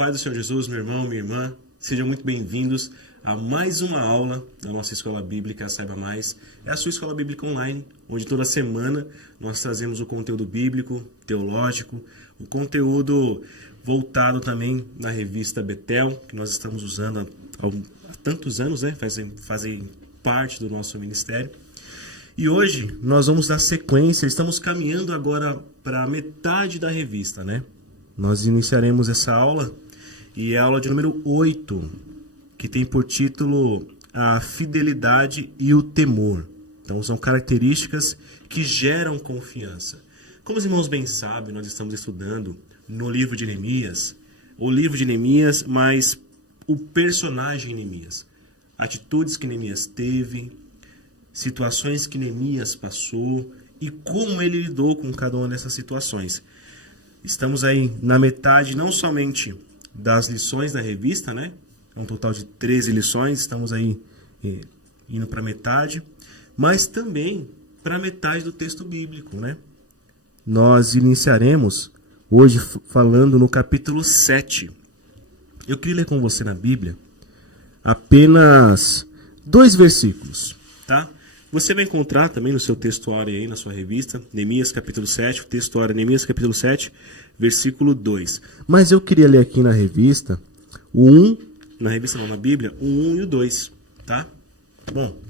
Pai do Senhor Jesus, meu irmão, minha irmã, sejam muito bem-vindos a mais uma aula da nossa Escola Bíblica Saiba Mais. É a sua Escola Bíblica Online, onde toda semana nós trazemos o conteúdo bíblico, teológico, o conteúdo voltado também na revista Betel, que nós estamos usando há tantos anos, né? Fazem parte do nosso ministério. E hoje nós vamos dar sequência, estamos caminhando agora para a metade da revista, né? Nós iniciaremos essa aula, e é a aula de número 8, que tem por título a fidelidade e o temor. Então são características que geram confiança. Como os irmãos bem sabem, nós estamos estudando no livro de Neemias, o livro de Neemias, mas o personagem Neemias, atitudes que Neemias teve, situações que Neemias passou e como ele lidou com cada uma dessas situações. Estamos aí na metade, não somente das lições da revista, né? É um total de 13 lições, estamos aí indo para metade, mas também para metade do texto bíblico, né? Nós iniciaremos hoje falando no capítulo 7. Eu queria ler com você na Bíblia apenas 2 versículos, tá? Você vai encontrar também no seu textuário aí, na sua revista, Neemias capítulo 7, o textuário Neemias capítulo 7, versículo 2. Mas eu queria ler aqui na revista, o 1, na revista não, na Bíblia, o 1 e o 2, tá? Bom,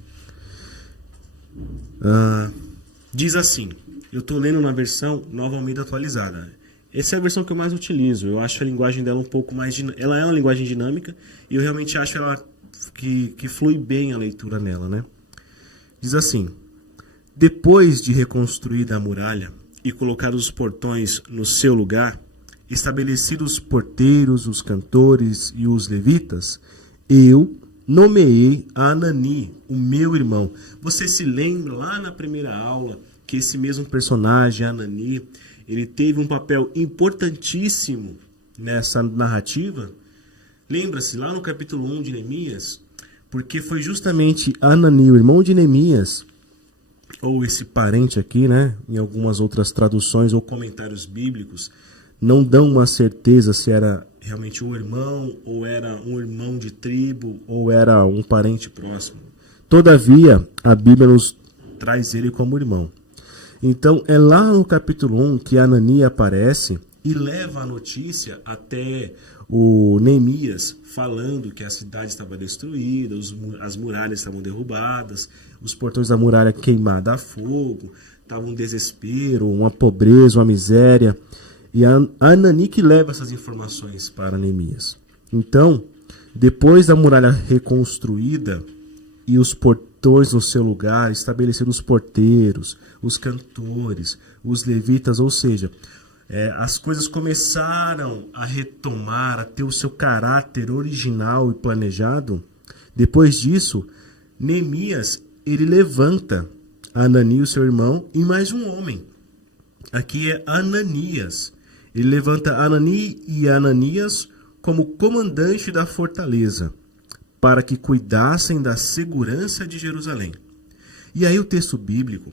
diz assim, eu estou lendo na versão Nova Almeida atualizada. Essa é a versão que eu mais utilizo, eu acho a linguagem dela um pouco mais... Ela é uma linguagem dinâmica e eu realmente acho ela que flui bem a leitura nela, né? Diz assim: depois de reconstruída a muralha e colocados os portões no seu lugar, estabelecidos os porteiros, os cantores e os levitas, eu nomeei a Anani, o meu irmão. Você se lembra lá na primeira aula que esse mesmo personagem, Anani, ele teve um papel importantíssimo nessa narrativa? Lembra-se, lá no capítulo 1 de Neemias, porque foi justamente Anani, o irmão de Neemias, ou esse parente aqui, né, em algumas outras traduções ou comentários bíblicos, não dão uma certeza se era realmente um irmão, ou era um irmão de tribo, ou era um parente próximo. Todavia, a Bíblia nos traz ele como irmão. Então, é lá no capítulo 1 que Anani aparece e leva a notícia até o Neemias, falando que a cidade estava destruída, as muralhas estavam derrubadas, os portões da muralha queimados a fogo, estava um desespero, uma pobreza, uma miséria. E a Anani que leva essas informações para Neemias. Então, depois da muralha reconstruída e os portões no seu lugar, estabelecidos os porteiros, os cantores, os levitas, ou seja, as coisas começaram a retomar, a ter o seu caráter original e planejado. Depois disso, Neemias, ele levanta Anani, o seu irmão, e mais um homem. Aqui é Ananias. Ele levanta Anani e Ananias como comandante da fortaleza, para que cuidassem da segurança de Jerusalém. E aí o texto bíblico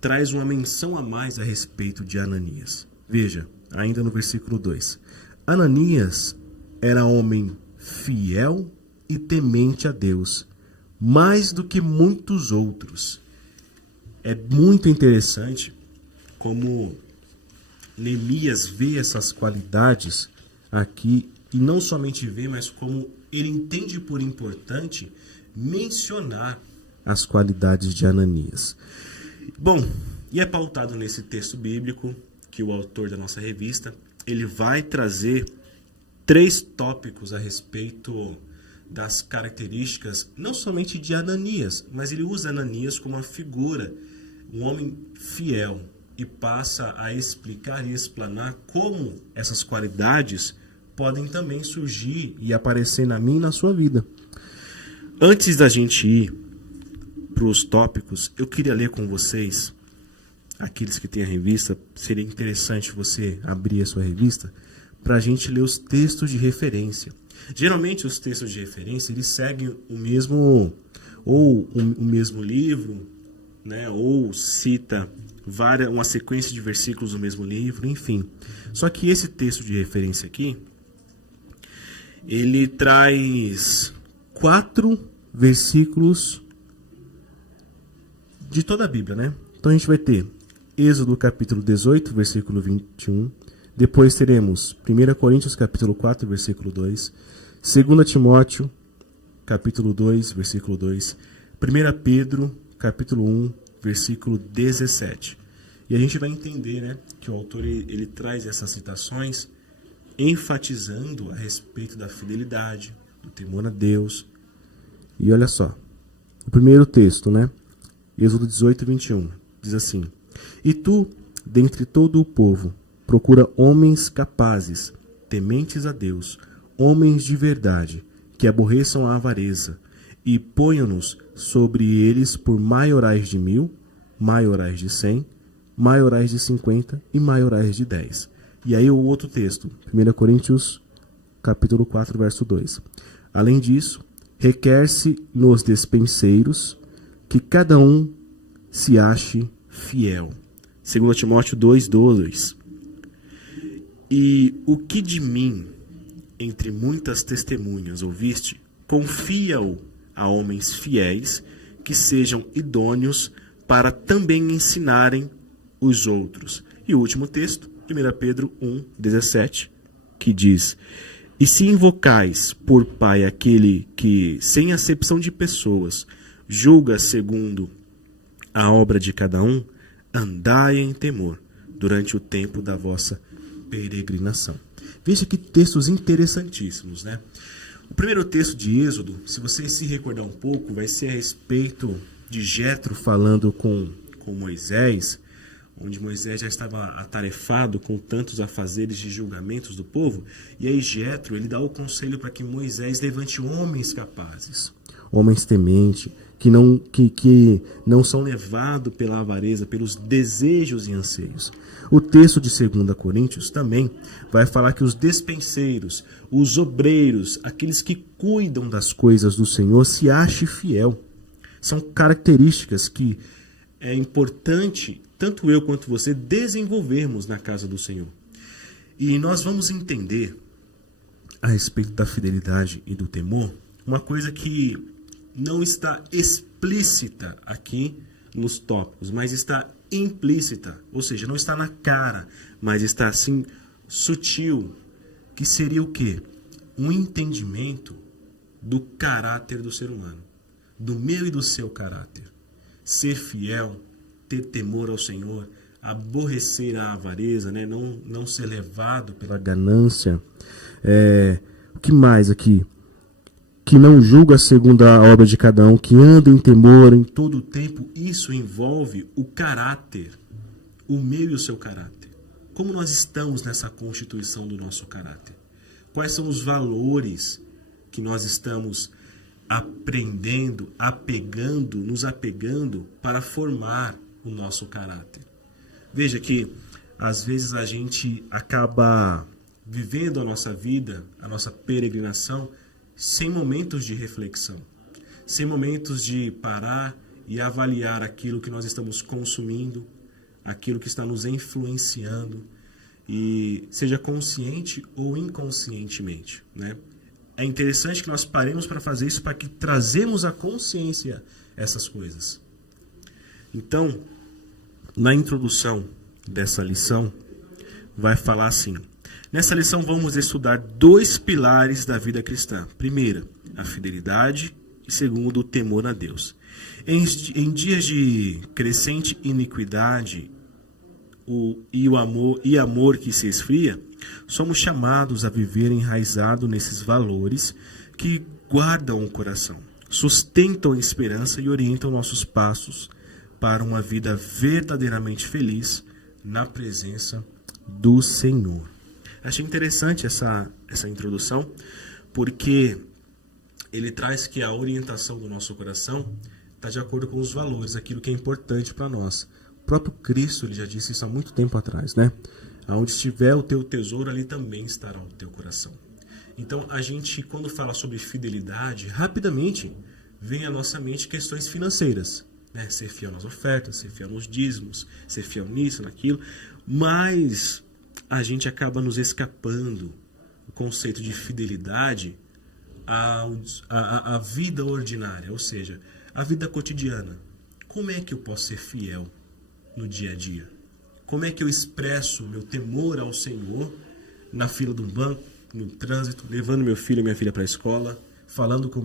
traz uma menção a mais a respeito de Ananias. Veja, ainda no versículo 2. Ananias era homem fiel e temente a Deus, mais do que muitos outros. É muito interessante como Neemias vê essas qualidades aqui, e não somente vê, mas como ele entende por importante mencionar as qualidades de Ananias. Bom, e é pautado nesse texto bíblico que o autor da nossa revista, ele vai trazer 3 tópicos a respeito das características, não somente de Ananias, mas ele usa Ananias como uma figura, um homem fiel, e passa a explicar e explanar como essas qualidades podem também surgir e aparecer na minha e na sua vida. Antes da gente ir para os tópicos, eu queria ler com vocês, aqueles que têm a revista, seria interessante você abrir a sua revista para a gente ler os textos de referência. Geralmente os textos de referência eles seguem o mesmo livro, né, ou cita uma sequência de versículos do mesmo livro, enfim. Só que esse texto de referência aqui, ele traz 4 versículos de toda a Bíblia, né? Então a gente vai ter Êxodo capítulo 18, versículo 21. Depois teremos 1 Coríntios capítulo 4, versículo 2. 2 Timóteo capítulo 2, versículo 2. 1 Pedro capítulo 1, versículo 17. E a gente vai entender, né, que o autor ele traz essas citações enfatizando a respeito da fidelidade, do temor a Deus. E olha só, o primeiro texto, né? Êxodo 18, 21, diz assim: E tu, dentre todo o povo, procura homens capazes, tementes a Deus, homens de verdade, que aborreçam a avareza, e ponham-nos sobre eles por maiorais de 1000, maiorais de 100, maiorais de 50 e maiorais de 10. E aí o outro texto, 1 Coríntios capítulo 4, verso 2. Além disso, requer-se nos despenseiros que cada um se ache fiel. 2 Timóteo 2, 2. E o que de mim, entre muitas testemunhas, ouviste, confia-o a homens fiéis, que sejam idôneos para também ensinarem os outros. E o último texto, 1 Pedro 1, 17, que diz: E se invocais por Pai aquele que, sem acepção de pessoas, julga segundo a obra de cada um, andai em temor durante o tempo da vossa peregrinação. Veja que textos interessantíssimos, né? O primeiro texto de Êxodo, se você se recordar um pouco, vai ser a respeito de Jetro falando com Moisés, onde Moisés já estava atarefado com tantos afazeres de julgamentos do povo, e aí Jetro, ele dá o conselho para que Moisés levante homens capazes, homens tementes, que não são levados pela avareza, pelos desejos e anseios. O texto de 2 Coríntios também vai falar que os despenseiros, os obreiros, aqueles que cuidam das coisas do Senhor, se achem fiel. São características que é importante, tanto eu quanto você, desenvolvermos na casa do Senhor. E nós vamos entender, a respeito da fidelidade e do temor, uma coisa que não está explícita aqui nos tópicos, mas está implícita, ou seja, não está na cara, mas está assim sutil, que seria o quê? Um entendimento do caráter do ser humano, do meu e do seu caráter. Ser fiel, ter temor ao Senhor, aborrecer a avareza, né? Não ser levado pela ganância. O que mais aqui? Que não julga segundo a obra de cada um, que anda em temor em todo o tempo. Isso envolve o caráter, o meu e o seu caráter. Como nós estamos nessa constituição do nosso caráter? Quais são os valores que nós estamos aprendendo, nos apegando para formar o nosso caráter? Veja que às vezes a gente acaba vivendo a nossa vida, a nossa peregrinação, sem momentos de reflexão, sem momentos de parar e avaliar aquilo que nós estamos consumindo, aquilo que está nos influenciando, e seja consciente ou inconscientemente, né? É interessante que nós paremos para fazer isso, para que trazemos à consciência essas coisas. Então, na introdução dessa lição, vai falar assim: nessa lição vamos estudar 2 pilares da vida cristã. Primeiro, a fidelidade, e segundo, o temor a Deus. Em dias de crescente iniquidade e amor que se esfria, somos chamados a viver enraizado nesses valores que guardam o coração, sustentam a esperança e orientam nossos passos para uma vida verdadeiramente feliz na presença do Senhor. Achei interessante essa introdução, porque ele traz que a orientação do nosso coração está de acordo com os valores, aquilo que é importante para nós. O próprio Cristo, ele já disse isso há muito tempo atrás, né? Aonde estiver o teu tesouro, ali também estará o teu coração. Então, a gente, quando fala sobre fidelidade, rapidamente vem à nossa mente questões financeiras, né? Ser fiel nas ofertas, ser fiel nos dízimos, ser fiel nisso, naquilo, mas a gente acaba nos escapando conceito de fidelidade à vida ordinária, ou seja, a vida cotidiana. Como é que eu posso ser fiel no dia a dia? Como é que eu expresso meu temor ao Senhor na fila do banco, no trânsito, levando meu filho e minha filha para a escola, falando com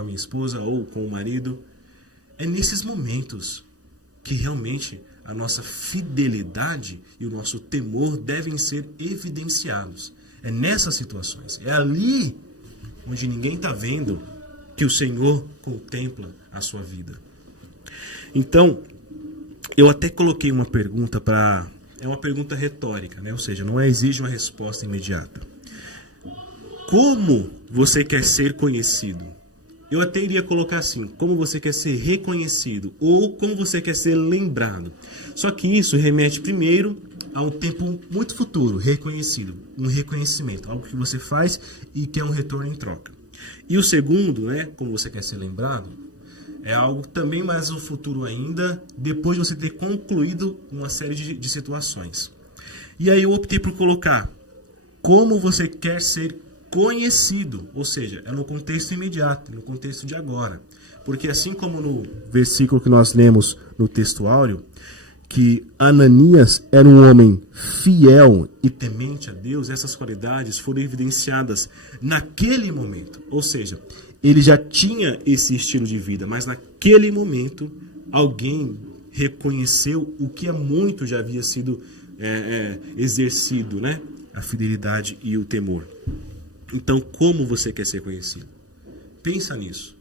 a minha esposa ou com o marido? É nesses momentos que realmente a nossa fidelidade e o nosso temor devem ser evidenciados. É nessas situações, é ali onde ninguém está vendo que o Senhor contempla a sua vida. Então, eu até coloquei uma pergunta é uma pergunta retórica, né? Ou seja, não exige uma resposta imediata. Como você quer ser conhecido? Eu até iria colocar assim, como você quer ser reconhecido ou como você quer ser lembrado. Só que isso remete primeiro a um tempo muito futuro, reconhecido, um reconhecimento, algo que você faz e quer um retorno em troca. E o segundo, né, como você quer ser lembrado, é algo também mais no futuro ainda, depois de você ter concluído uma série de situações. E aí eu optei por colocar como você quer ser conhecido, ou seja, é no contexto imediato, no contexto de agora. Porque assim como no versículo que nós lemos no texto áureo, que Ananias era um homem fiel e temente a Deus, essas qualidades foram evidenciadas naquele momento. Ou seja, ele já tinha esse estilo de vida, mas naquele momento alguém reconheceu o que há muito já havia sido exercido, né? A fidelidade e o temor. Então, como você quer ser conhecido? Pensa nisso.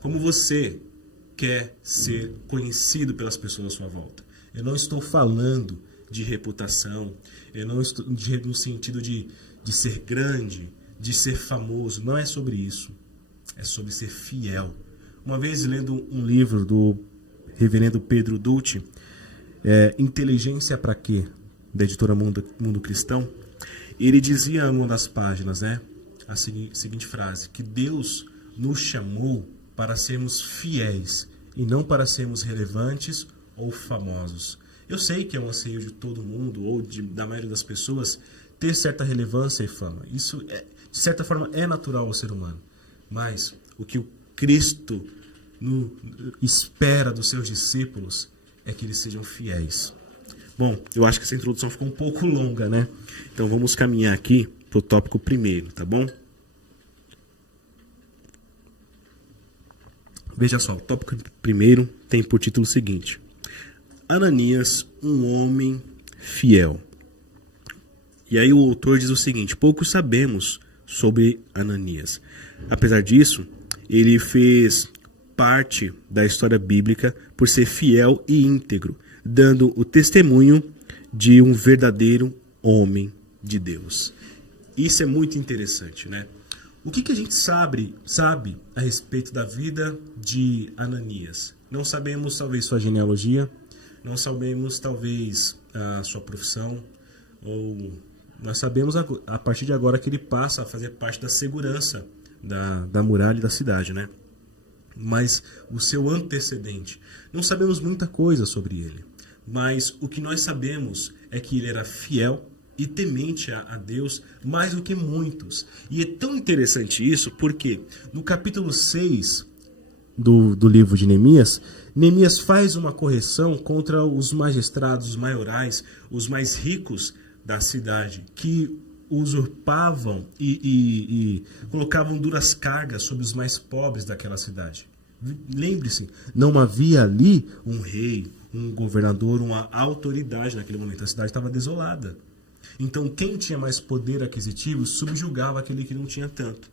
Como você quer ser conhecido pelas pessoas à sua volta? Eu não estou falando de reputação, eu não estou no sentido de ser grande, de ser famoso. Não é sobre isso. É sobre ser fiel. Uma vez lendo um livro do reverendo Pedro Dutti, Inteligência para quê? Da editora Mundo Cristão, ele dizia em uma das páginas, né, a seguinte frase, que Deus nos chamou para sermos fiéis e não para sermos relevantes ou famosos. Eu sei que é um anseio de todo mundo ou da maioria das pessoas ter certa relevância e fama. Isso, de certa forma, é natural ao ser humano. Mas o que o Cristo espera dos seus discípulos é que eles sejam fiéis. Bom, eu acho que essa introdução ficou um pouco longa, né? Então vamos caminhar aqui para o tópico primeiro, tá bom? Veja só, o tópico primeiro tem por título o seguinte: Ananias, um homem fiel. E aí o autor diz o seguinte: pouco sabemos sobre Ananias. Apesar disso, ele fez parte da história bíblica por ser fiel e íntegro, dando o testemunho de um verdadeiro homem de Deus. Isso é muito interessante, né? O que a gente sabe a respeito da vida de Ananias? Não sabemos, talvez, sua genealogia, não sabemos, talvez, a sua profissão, ou nós sabemos, a partir de agora, que ele passa a fazer parte da segurança da muralha da cidade, né? Mas o seu antecedente, não sabemos muita coisa sobre ele. Mas o que nós sabemos é que ele era fiel e temente a Deus mais do que muitos. E é tão interessante isso porque no capítulo 6 do livro de Neemias, Neemias faz uma correção contra os magistrados, os maiorais, os mais ricos da cidade, que usurpavam e colocavam duras cargas sobre os mais pobres daquela cidade. Lembre-se, não havia ali um rei, um governador, uma autoridade naquele momento. A cidade estava desolada. Então quem tinha mais poder aquisitivo subjugava aquele que não tinha tanto.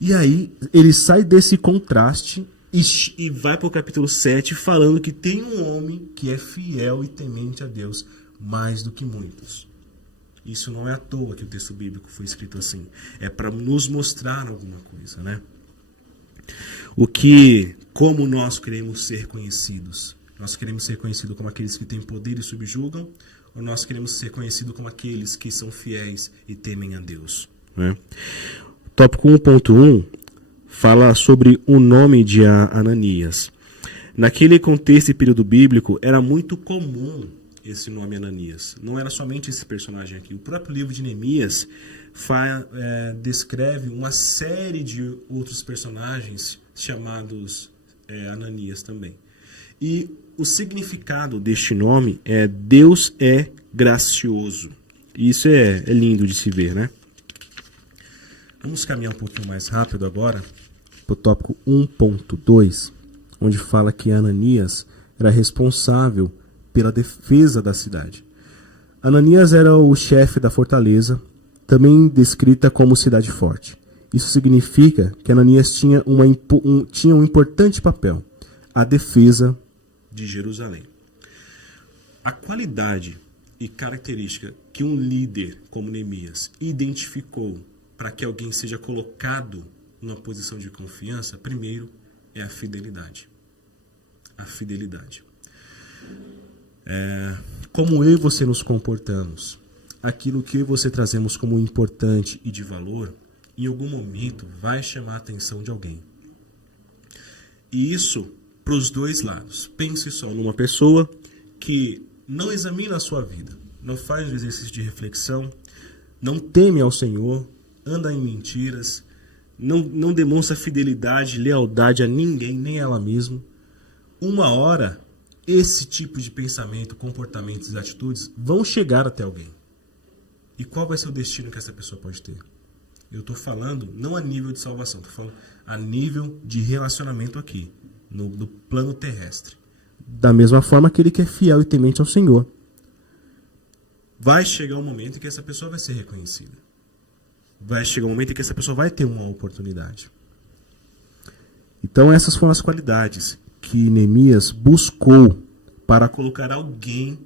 E aí ele sai desse contraste e vai para o capítulo 7 falando que tem um homem que é fiel e temente a Deus mais do que muitos. Isso não é à toa que o texto bíblico foi escrito assim. É para nos mostrar alguma coisa, né? Como nós queremos ser conhecidos? Nós queremos ser conhecidos como aqueles que têm poder e subjugam, ou nós queremos ser conhecidos como aqueles que são fiéis e temem a Deus, né? Tópico 1.1 fala sobre o nome de Ananias. Naquele contexto e período bíblico, era muito comum esse nome Ananias. Não era somente esse personagem aqui. O próprio livro de Neemias descreve uma série de outros personagens chamados Ananias também. E o significado deste nome é Deus é gracioso. Isso é lindo de se ver, né? Vamos caminhar um pouquinho mais rápido agora para o tópico 1.2, onde fala que Ananias era responsável pela defesa da cidade. Ananias era o chefe da fortaleza, também descrita como cidade forte. Isso significa que Ananias tinha um importante papel, a defesa de Jerusalém. A qualidade e característica que um líder como Neemias identificou para que alguém seja colocado numa posição de confiança, primeiro é a fidelidade. A fidelidade. Como eu e você nos comportamos, aquilo que eu e você trazemos como importante e de valor, em algum momento vai chamar a atenção de alguém. E isso para os dois lados. Pense só numa pessoa que não examina a sua vida, não faz o exercício de reflexão, não teme ao Senhor, anda em mentiras, não demonstra fidelidade, lealdade a ninguém, nem a ela mesma. Uma hora, esse tipo de pensamento, comportamentos e atitudes vão chegar até alguém. E qual vai ser o destino que essa pessoa pode ter? Eu estou falando não a nível de salvação, estou falando a nível de relacionamento aqui, no plano terrestre. Da mesma forma que ele que é fiel e temente ao Senhor. Vai chegar um momento em que essa pessoa vai ser reconhecida. Vai chegar um momento em que essa pessoa vai ter uma oportunidade. Então essas foram as qualidades que Neemias buscou para colocar alguém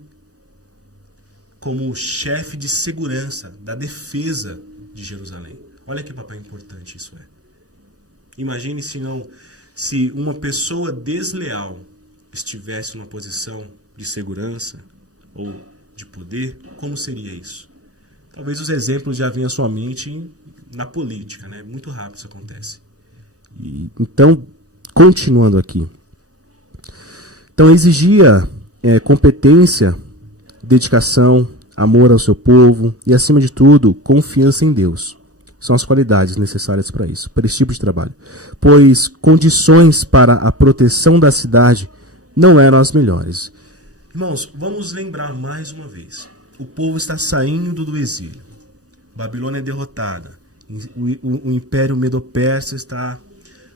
como chefe de segurança da defesa de Jerusalém. Olha que papel importante isso é. Imagine se uma pessoa desleal estivesse numa posição de segurança ou de poder, como seria isso? Talvez os exemplos já venham à sua mente na política, né? Muito rápido isso acontece. Então, continuando aqui. Então, exigia competência, dedicação, amor ao seu povo e, acima de tudo, confiança em Deus. São as qualidades necessárias para isso, para esse tipo de trabalho. Pois condições para a proteção da cidade não eram as melhores. Irmãos, vamos lembrar mais uma vez. O povo está saindo do exílio. Babilônia é derrotada. O Império Medo-Persa está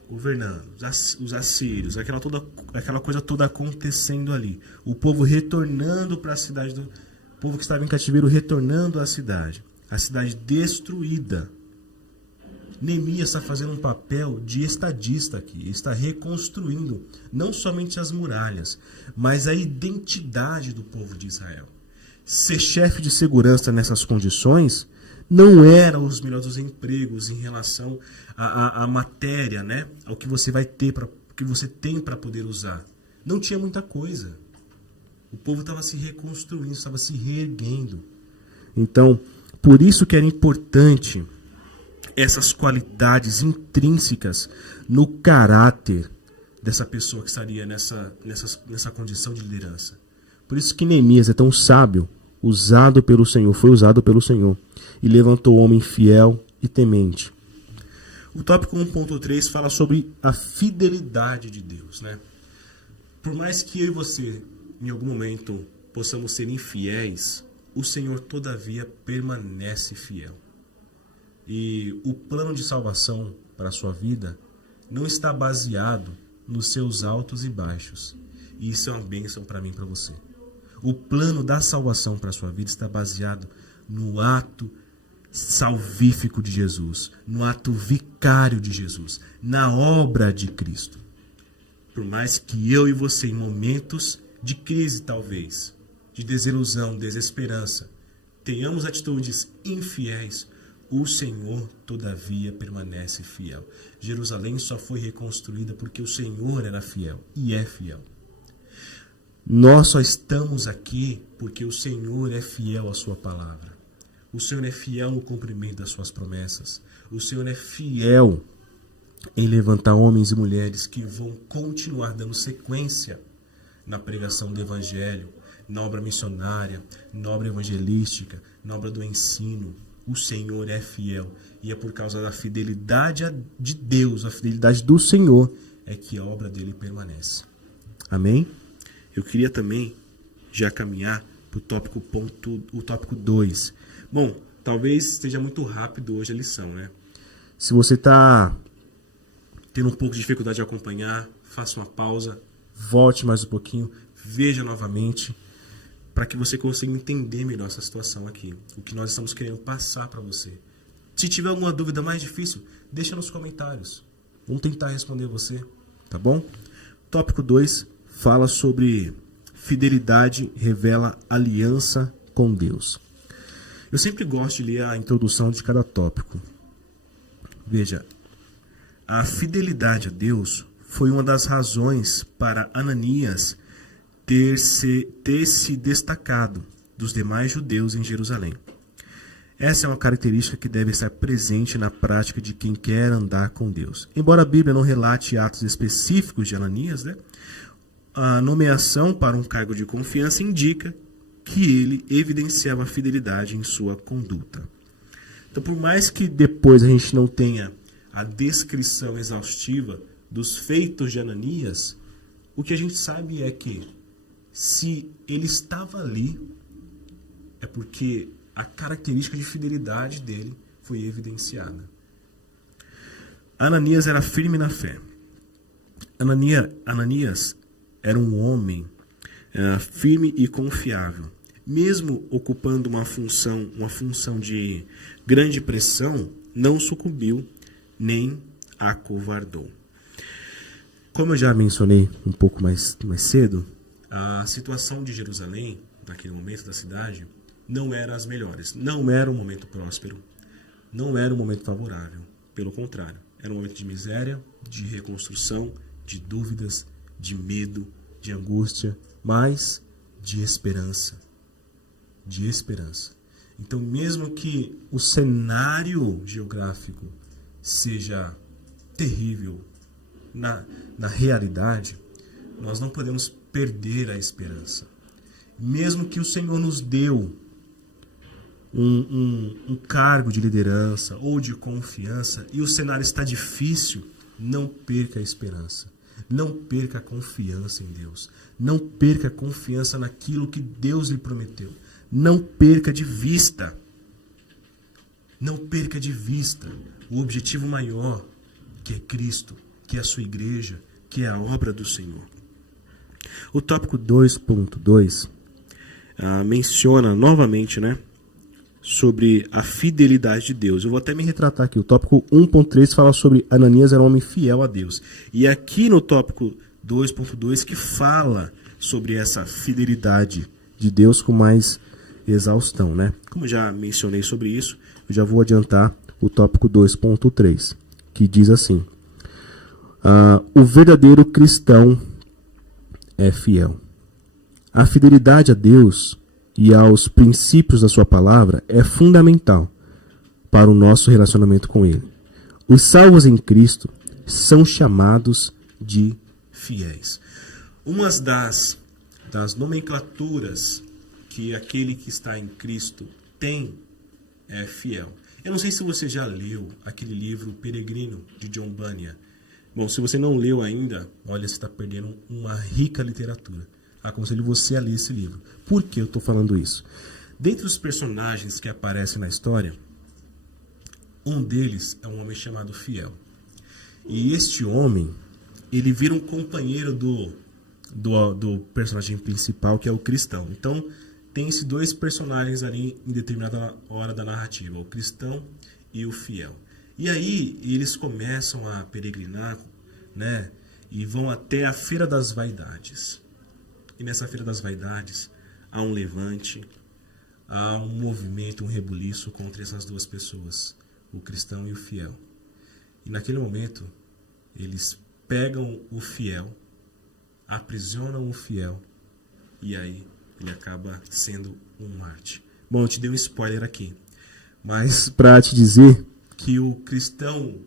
governando. Os assírios, aquela coisa toda acontecendo ali. O povo retornando para a cidade. O povo que estava em cativeiro retornando à cidade. A cidade destruída. Neemias está fazendo um papel de estadista aqui. Ele está reconstruindo não somente as muralhas, mas a identidade do povo de Israel. Ser chefe de segurança nessas condições não era os melhores dos empregos em relação à matéria, né? Ao que você vai ter, o que você tem para poder usar. Não tinha muita coisa. O povo estava se reconstruindo, estava se reerguendo. Então, por isso que era importante essas qualidades intrínsecas no caráter dessa pessoa que estaria nessa condição de liderança. Por isso que Neemias é tão sábio, usado pelo Senhor, foi usado pelo Senhor, e levantou homem fiel e temente. O tópico 1.3 fala sobre a fidelidade de Deus, né? Por mais que eu e você, em algum momento, possamos ser infiéis, o Senhor, todavia, permanece fiel. E o plano de salvação para a sua vida não está baseado nos seus altos e baixos. E isso é uma bênção para mim e para você. O plano da salvação para a sua vida está baseado no ato salvífico de Jesus, no ato vicário de Jesus, na obra de Cristo. Por mais que eu e você, em momentos de crise talvez, de desilusão, desesperança, tenhamos atitudes infiéis, o Senhor, todavia, permanece fiel. Jerusalém só foi reconstruída porque o Senhor era fiel e é fiel. Nós só estamos aqui porque o Senhor é fiel à sua palavra. O Senhor é fiel no cumprimento das suas promessas. O Senhor é fiel em levantar homens e mulheres que vão continuar dando sequência na pregação do Evangelho, na obra missionária, na obra evangelística, na obra do ensino. O Senhor é fiel. E é por causa da fidelidade de Deus, a fidelidade do Senhor, é que a obra dele permanece. Amém? Eu queria também já caminhar para o tópico 2. Bom, talvez esteja muito rápido hoje a lição, né? Se você está tendo um pouco de dificuldade de acompanhar, faça uma pausa, volte mais um pouquinho, veja novamente, para que você consiga entender melhor essa situação aqui. O que nós estamos querendo passar para você. Se tiver alguma dúvida mais difícil, deixa nos comentários. Vamos tentar responder você, tá bom? Tópico 2 fala sobre fidelidade revela aliança com Deus. Eu sempre gosto de ler a introdução de cada tópico. Veja, a fidelidade a Deus foi uma das razões para Ananias ter se destacado dos demais judeus em Jerusalém. Essa é uma característica que deve estar presente na prática de quem quer andar com Deus. Embora a Bíblia não relate atos específicos de Ananias, né, a nomeação para um cargo de confiança indica que ele evidenciava fidelidade em sua conduta. Então, por mais que depois a gente não tenha a descrição exaustiva dos feitos de Ananias, o que a gente sabe é que se ele estava ali, é porque a característica de fidelidade dele foi evidenciada. Ananias era firme na fé. Ananias era um homem firme e confiável. Mesmo ocupando uma função de grande pressão, não sucumbiu nem acovardou. Como eu já mencionei um pouco mais cedo, a situação de Jerusalém, naquele momento da cidade, não era as melhores. Não era um momento próspero, não era um momento favorável. Pelo contrário, era um momento de miséria, de reconstrução, de dúvidas, de medo, de angústia, mas de esperança. De esperança. Então, mesmo que o cenário geográfico seja terrível na realidade, nós não podemos perder a esperança. Mesmo que o Senhor nos deu um cargo de liderança ou de confiança e o cenário está difícil, não perca a esperança. Não perca a confiança em Deus. Não perca a confiança naquilo que Deus lhe prometeu. Não perca de vista. Não perca de vista o objetivo maior, que é Cristo, que é a sua igreja, que é a obra do Senhor. O tópico 2.2 menciona novamente, né, sobre a fidelidade de Deus. Eu vou até me retratar aqui. O tópico 1.3 fala sobre Ananias era um homem fiel a Deus. E aqui no tópico 2.2 que fala sobre essa fidelidade de Deus com mais exaustão, né? Como eu já mencionei sobre isso, eu já vou adiantar o tópico 2.3, que diz assim: o verdadeiro cristão é fiel. A fidelidade a Deus e aos princípios da sua palavra é fundamental para o nosso relacionamento com Ele. Os salvos em Cristo são chamados de fiéis. Uma das nomenclaturas que aquele que está em Cristo tem é fiel. Eu não sei se você já leu aquele livro Peregrino, de John Bunyan. Bom, se você não leu ainda, olha, você está perdendo uma rica literatura. Aconselho você a ler esse livro. Por que eu estou falando isso? Dentre os personagens que aparecem na história, um deles é um homem chamado Fiel. E este homem, ele vira um companheiro do personagem principal, que é o cristão. Então, tem esses dois personagens ali em determinada hora da narrativa, o cristão e o fiel. E aí, eles começam a peregrinar, né, e vão até a Feira das Vaidades. E nessa Feira das Vaidades há um levante, há um movimento, um rebuliço contra essas duas pessoas, o cristão e o fiel. E naquele momento, eles pegam o fiel, aprisionam o fiel, e aí ele acaba sendo um mártir. Bom, eu te dei um spoiler aqui, mas para te dizer que o cristão,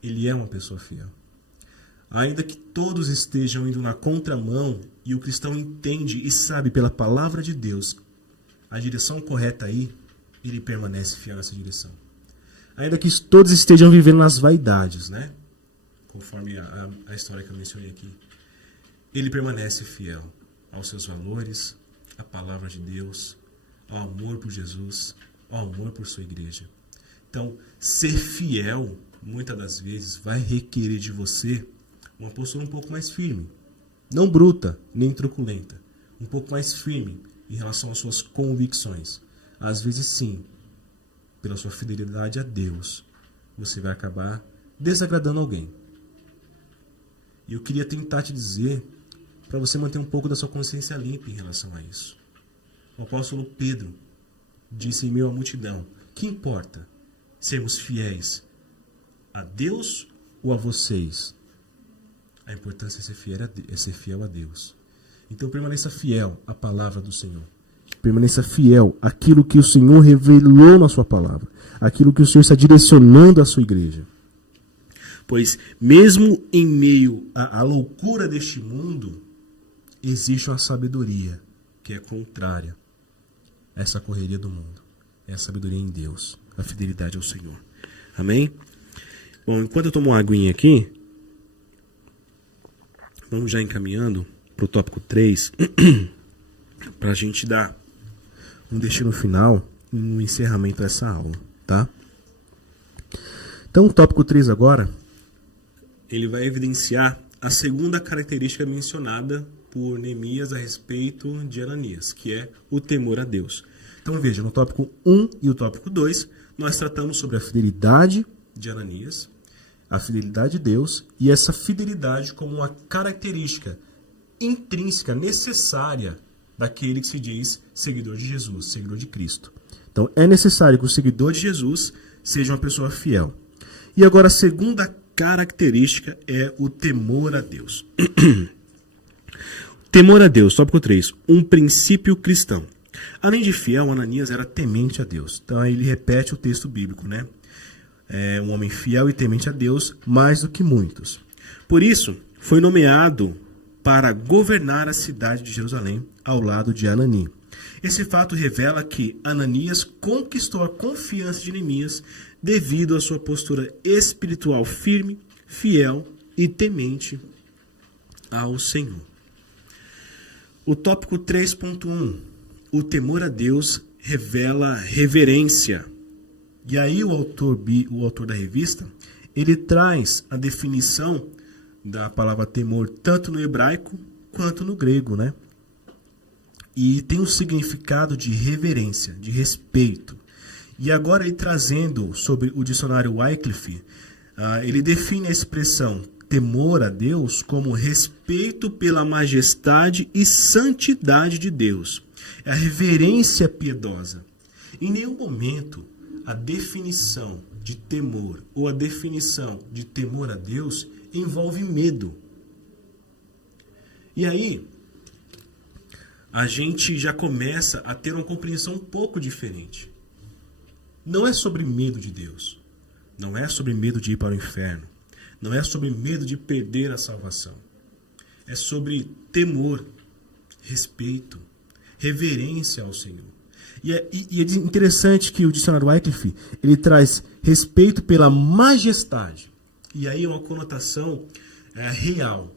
ele é uma pessoa fiel. Ainda que todos estejam indo na contramão e o cristão entende e sabe pela palavra de Deus a direção correta aí, ele permanece fiel nessa direção. Ainda que todos estejam vivendo nas vaidades, né? Conforme a história que eu mencionei aqui, ele permanece fiel aos seus valores, à palavra de Deus, ao amor por Jesus, ao amor por sua igreja. Então, ser fiel, muitas das vezes, vai requerer de você uma postura um pouco mais firme. Não bruta, nem truculenta. Um pouco mais firme em relação às suas convicções. Às vezes, sim, pela sua fidelidade a Deus, você vai acabar desagradando alguém. E eu queria tentar te dizer, para você manter um pouco da sua consciência limpa em relação a isso. O apóstolo Pedro disse em meio à multidão: que importa sermos fiéis a Deus ou a vocês? A importância é ser fiel a Deus. Então permaneça fiel à palavra do Senhor. Permaneça fiel àquilo que o Senhor revelou na sua palavra. Aquilo que o Senhor está direcionando à sua igreja. Pois mesmo em meio à loucura deste mundo, existe uma sabedoria que é contrária a essa correria do mundo. É a sabedoria em Deus, a fidelidade ao Senhor. Amém? Bom, enquanto eu tomo uma aguinha aqui, vamos já encaminhando para o tópico 3, para a gente dar um destino final e um encerramento dessa aula, tá? Então, o tópico 3 agora, ele vai evidenciar a segunda característica mencionada por Neemias a respeito de Ananias, que é o temor a Deus. Então veja, no tópico 1 e o tópico 2, nós tratamos sobre a fidelidade de Ananias, a fidelidade de Deus, e essa fidelidade como uma característica intrínseca, necessária daquele que se diz seguidor de Jesus, seguidor de Cristo. Então é necessário que o seguidor de Jesus seja uma pessoa fiel. E agora a segunda característica é o temor a Deus. Temor a Deus, tópico 3, um princípio cristão. Além de fiel, Ananias era temente a Deus. Então aí ele repete o texto bíblico, né? É um homem fiel e temente a Deus, mais do que muitos. Por isso, foi nomeado para governar a cidade de Jerusalém ao lado de Anani. Esse fato revela que Ananias conquistou a confiança de Neemias devido à sua postura espiritual firme, fiel e temente ao Senhor. O tópico 3.1, o temor a Deus revela reverência. E aí o autor da revista, ele traz a definição da palavra temor tanto no hebraico quanto no grego, né? E tem um significado de reverência, de respeito. E agora ele trazendo sobre o dicionário Wycliffe, ele define a expressão temor a Deus como respeito pela majestade e santidade de Deus. É a reverência piedosa. Em nenhum momento a definição de temor ou a definição de temor a Deus envolve medo. E aí, a gente já começa a ter uma compreensão um pouco diferente. Não é sobre medo de Deus. Não é sobre medo de ir para o inferno. Não é sobre medo de perder a salvação. É sobre temor, respeito, reverência ao Senhor. E é interessante que o dicionário Wycliffe, ele traz respeito pela majestade. E aí é uma conotação real.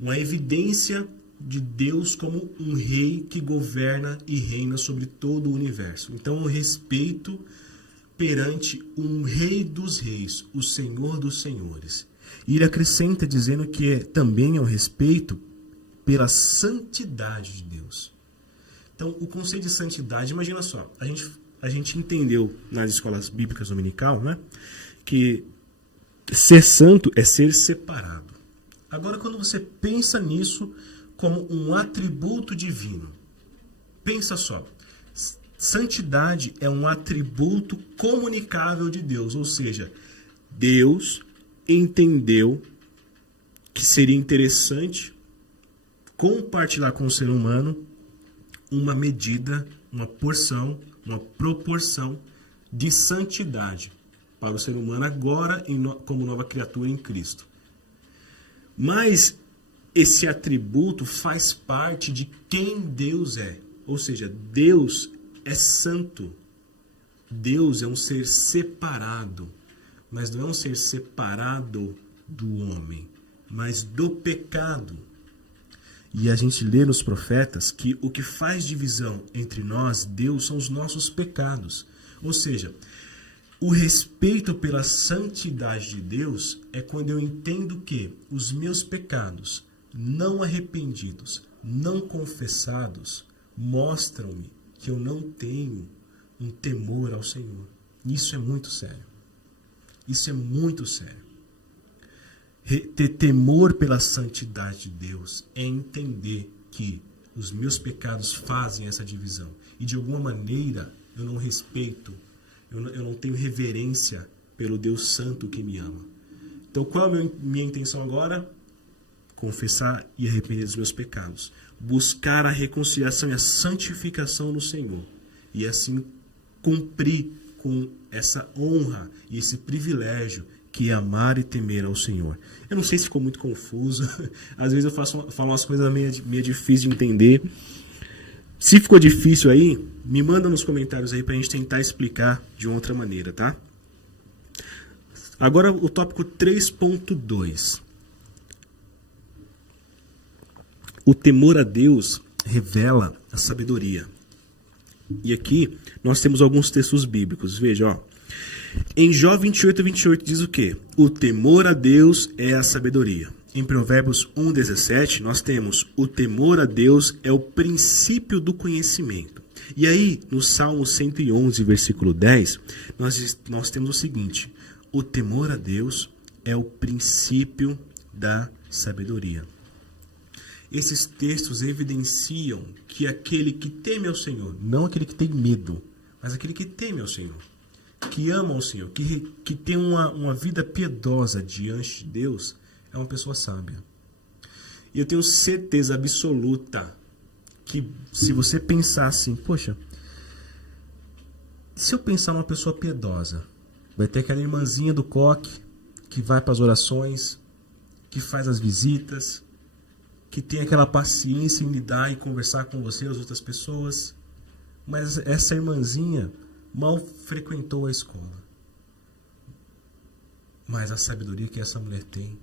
Uma evidência de Deus como um rei que governa e reina sobre todo o universo. Então, um respeito perante um rei dos reis, o Senhor dos senhores. E ele acrescenta dizendo que também é um respeito pela santidade de Deus. Então, o conceito de santidade, imagina só, a gente entendeu nas escolas bíblicas dominical, né, que ser santo é ser separado. Agora, quando você pensa nisso como um atributo divino, pensa só, santidade é um atributo comunicável de Deus, ou seja, Deus entendeu que seria interessante compartilhar com o ser humano uma medida, uma porção, uma proporção de santidade para o ser humano agora como nova criatura em Cristo. Mas esse atributo faz parte de quem Deus é. Ou seja, Deus é santo. Deus é um ser separado. Mas não é um ser separado do homem, mas do pecado. E a gente lê nos profetas que o que faz divisão entre nós, Deus, são os nossos pecados. Ou seja, o respeito pela santidade de Deus é quando eu entendo que os meus pecados não arrependidos, não confessados, mostram-me que eu não tenho um temor ao Senhor. Isso é muito sério. Isso é muito sério. Ter temor pela santidade de Deus é entender que os meus pecados fazem essa divisão. E de alguma maneira eu não respeito, eu não tenho reverência pelo Deus Santo que me ama. Então qual é a minha intenção agora? Confessar e arrepender dos meus pecados. Buscar a reconciliação e a santificação no Senhor. E assim cumprir com essa honra e esse privilégio que é amar e temer ao Senhor. Eu não sei se ficou muito confuso. Às vezes eu falo umas coisas meio difíceis de entender. Se ficou difícil aí, me manda nos comentários aí pra gente tentar explicar de uma outra maneira, tá? Agora o tópico 3.2. O temor a Deus revela a sabedoria. E aqui nós temos alguns textos bíblicos. Veja, ó. Em Jó 28 diz o quê? O temor a Deus é a sabedoria. Em Provérbios 1:17 nós temos o temor a Deus é o princípio do conhecimento. E aí no Salmo 111, versículo 10, nós temos o seguinte: o temor a Deus é o princípio da sabedoria. Esses textos evidenciam que aquele que teme ao Senhor, não aquele que tem medo, mas aquele que teme ao Senhor, que ama ao Senhor, que tem uma vida piedosa diante de Deus, é uma pessoa sábia. E eu tenho certeza absoluta que se você pensar assim, poxa, se eu pensar numa pessoa piedosa, vai ter aquela irmãzinha do coque que vai para as orações, que faz as visitas, que tem aquela paciência em lidar e conversar com você e as outras pessoas, mas essa irmãzinha mal frequentou a escola. Mas a sabedoria que essa mulher tem,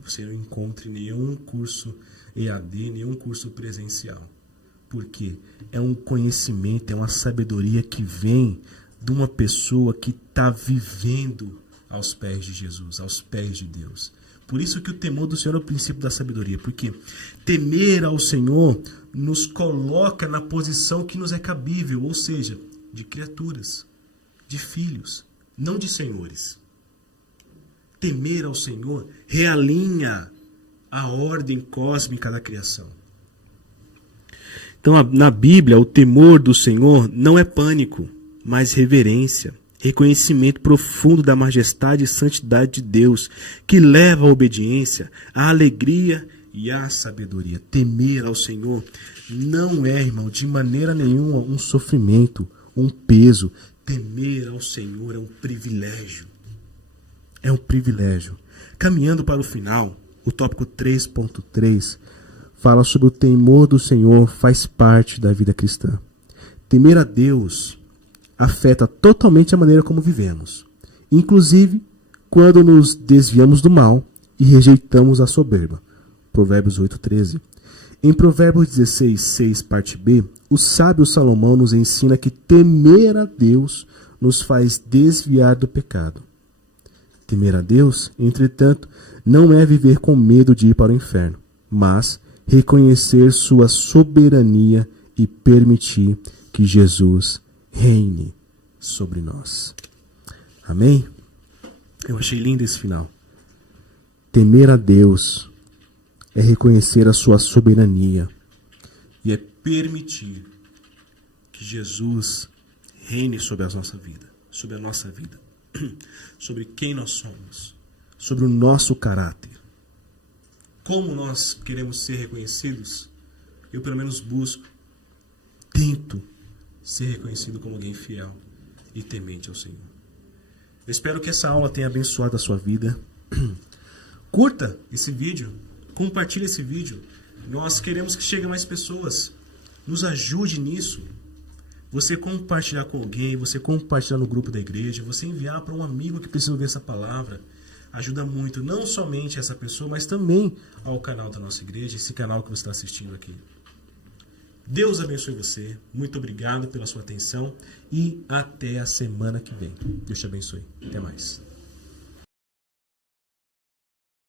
você não encontra em nenhum curso EAD, nenhum curso presencial. Por quê? É um conhecimento, é uma sabedoria que vem de uma pessoa que está vivendo aos pés de Jesus, aos pés de Deus. Por isso que o temor do Senhor é o princípio da sabedoria. Porque temer ao Senhor nos coloca na posição que nos é cabível, ou seja, de criaturas, de filhos, não de senhores. Temer ao Senhor realinha a ordem cósmica da criação. Então, na Bíblia, o temor do Senhor não é pânico, mas reverência, reconhecimento profundo da majestade e santidade de Deus, que leva à obediência, à alegria e à sabedoria. Temer ao Senhor não é, irmão, de maneira nenhuma um sofrimento, um peso. Temer ao Senhor é um privilégio. É um privilégio. Caminhando para o final, o tópico 3.3 fala sobre o temor do Senhor faz parte da vida cristã. Temer a Deus afeta totalmente a maneira como vivemos, inclusive quando nos desviamos do mal e rejeitamos a soberba. Provérbios 8:13. Em Provérbios 16:6, parte B, o sábio Salomão nos ensina que temer a Deus nos faz desviar do pecado. Temer a Deus, entretanto, não é viver com medo de ir para o inferno, mas reconhecer sua soberania e permitir que Jesus reine sobre nós. Amém? Eu achei lindo esse final. Temer a Deus é reconhecer a sua soberania e é permitir que Jesus reine sobre a nossa vida, sobre quem nós somos, sobre o nosso caráter. Como nós queremos ser reconhecidos? Eu pelo menos tento ser reconhecido como alguém fiel e temente ao Senhor. Eu espero que essa aula tenha abençoado a sua vida. Curta esse vídeo, compartilhe esse vídeo. Nós queremos que chegue a mais pessoas. Nos ajude nisso. Você compartilhar com alguém, você compartilhar no grupo da igreja, você enviar para um amigo que precisa ouvir essa palavra, ajuda muito, não somente essa pessoa, mas também ao canal da nossa igreja, esse canal que você está assistindo aqui. Deus abençoe você, muito obrigado pela sua atenção e até a semana que vem. Deus te abençoe. Até mais.